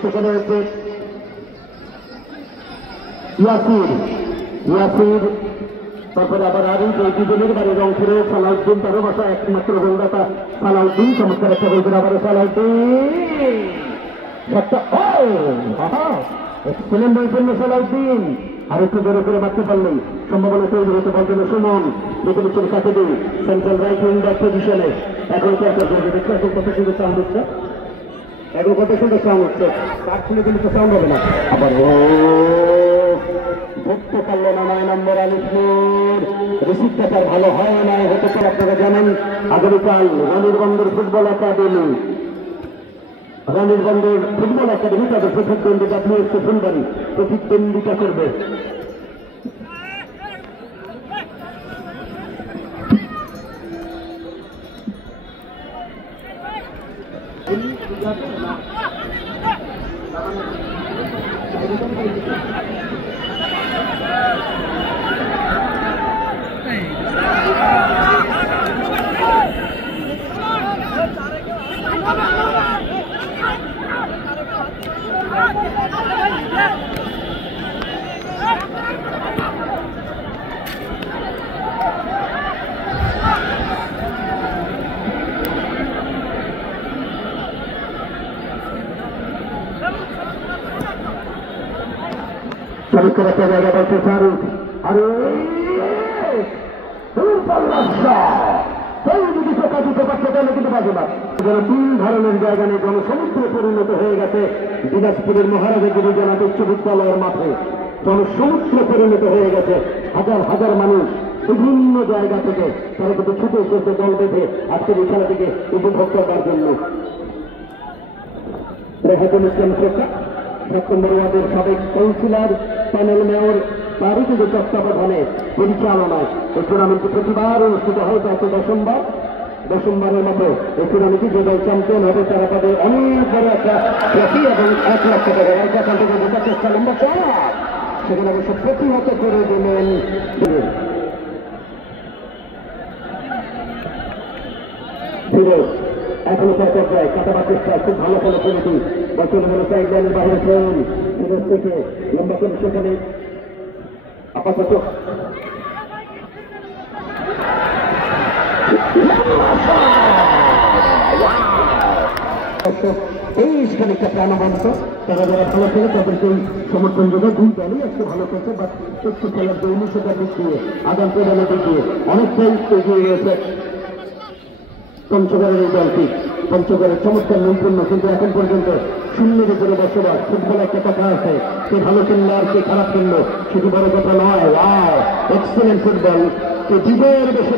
সেখানে হচ্ছে ইয়াসির, তারপরে আবার আরো দুজনের বাড়ি রংপুরে সালাউদ্দিন, তারও বাসা একমাত্র গোলদাতা সালাউদ্দিন, চমৎকার একটা বলবেন আবার সালাউদ্দিন, এক্সেলেন্ট বলবেন সালাউদ্দিন, আর একটু জোরে করে মারতে পারলেন সম্ভাবনা তৈরি হতে পারবেন সুমন, দেখে দিচ্ছেন কাকে দিই সেন্ট্রাল রাইট উইং ব্যাক পজিশনে। এখন কি একটা করবে দেখতে এখন কত সুন্দর সাউন্ড হচ্ছে, এখন কত সুন্দর সাউন্ড হচ্ছে, কার শুনে কিন্তু তো সাউন্ড হবে না। আবার ধরতে পারলো না 9 নম্বর আলিফুর, রিসিভটা তার ভালো হয় না, হতে পারে আপনারা জানেন আগামীকাল রনিরবন্দর ফুটবল একাডেমি, রনিরবন্দর ফুটবল একাডেমি তাদের প্রতিদ্বন্দ্বিতা WFC ফুলবাড়ি প্রতিদ্বন্দ্বিতা করবে। চমৎকার একটা জায়গা বলতে ফারুক, আরে যদি টোকা দিতে পারছে তাহলে কিন্তু বাজে না। তিন ধরনের জায়গা নিয়ে জনসমুদ্রে পরিণত হয়ে গেছে দিনাজপুরের মহারাজাগিরি জেলা উচ্চ বিদ্যালয়ের মাঠে, জনসমুদ্রে পরিণত হয়ে গেছে। হাজার হাজার মানুষ বিভিন্ন জায়গা থেকে তারা কিন্তু ছুটে এসেছে দল বেঁধে আজকের এই খেলাটিকে উপভোগ করবার জন্য। রেহাতুল ইসলাম শেখা 7 নম্বর ওয়ার্ডের সাবেক কাউন্সিলর, প্যানেল মেয়র, তারই কিন্তু তত্ত্বাবধানে পরিচালনায় এই টুর্নামেন্টটি প্রতিবার অনুষ্ঠিত হয়। গত দশমবারের মতো এই টুর্নামেন্টটি যে দল চ্যাম্পিয়ন হবে তারা তাদের অনেক বড় একটা ট্রফি এবং 1 লক্ষ টাকা এখান থেকে জেতার চেষ্টা নম্বর 4, সেখানে অবশ্য প্রতিহত করে দিলেন। ফিরোজ এখনো তার পর্যায়ে কাটাবার চেষ্টা, খুব ভালো ফলো করেছি বছরের মনে সাইড লাইনের বাইরে ফোন ফিরোজ থেকে লম্বা করে সেখানে আপাতত বেশ খানিকটা প্রাণবন্ত, তারা যারা ভালো খেলে তাদেরকে সমর্থন যোগায়। দুই দলই আজকে ভালো খেলছে, বা একটু খেলার দৈনিকতা দিক দিয়ে আদান প্রদানের দিক দিয়ে অনেকটাই এগিয়ে রয়েছে পঞ্চগড়ের এই দলটি। পঞ্চগড়ের চমৎকার নৈপুণ্য, কিন্তু এখন পর্যন্ত 0-এর উপরে বসবাস। ফুটবল একটা কথা আছে, কে ভালো খেললো আর কে খারাপ খেললো শুধু বড় কথা নয়। এক্সেলেন্ট ফুটবল, কে জীবের বেশি